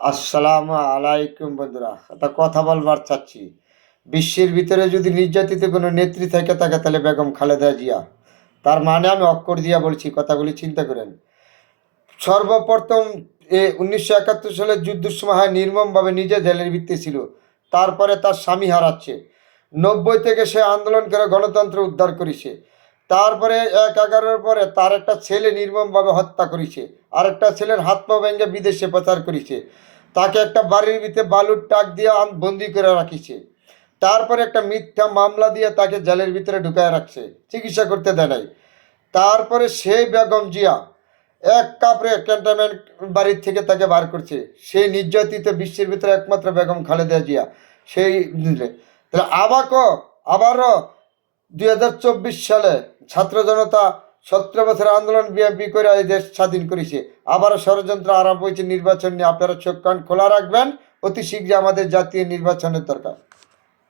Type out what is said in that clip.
আসসালামু আলাইকুম বন্ধুরা, একটা কথা বলবার চাচ্ছি। বিশ্বের ভিতরে যদি নির্যাতিত কোনো নেত্রী থেকে থাকে তাহলে বেগম খালেদা জিয়া। তার মানে আমি অক্ষর দিয়া বলছি, কথাগুলি চিন্তা করেন। সর্বপ্রথম 1971 সালের যুদ্ধের সময় নির্মমভাবে নিজে জেলের ভিত্তি ছিল। তারপরে তার স্বামী হারাচ্ছে। 90 থেকে সে আন্দোলন করে গণতন্ত্র উদ্ধার করেছে। তারপরে 1/11 পরে তার একটা ছেলে নির্মমভাবে হত্যা করেছে। আরেকটা ছেলের হাত পা ভেঙে বিদেশে পাচার করেছে। তাকে একটা বাড়ির ভিতরে বালুর টাক দিয়ে বন্দি করে রাখিছে। তারপরে একটা মিথ্যা মামলা দিয়ে তাকে জেলের ভিতরে ঢুকায় রাখছে, চিকিৎসা করতে দেয় নাই। তারপরে সেই বেগম জিয়া এক কাপড়ে ক্যান্টনমেন্ট বাড়ির থেকে তাকে বার করছে। সেই নির্যাতিত বিশ্বের ভিতরে একমাত্র বেগম খালেদা জিয়া। সেই তাহলে আবারও 2024 সালে ছাত্র জনতা 17 বছর আন্দোলন বিএনপি করে এই দেশ স্বাধীন করেছে। আবারও ষড়যন্ত্র আরম্ভ হয়েছে নির্বাচন নিয়ে। আপনারা চোখ কান খোলা রাখবেন, অতি শীঘ্রই আমাদের জাতীয় নির্বাচনের দরকার।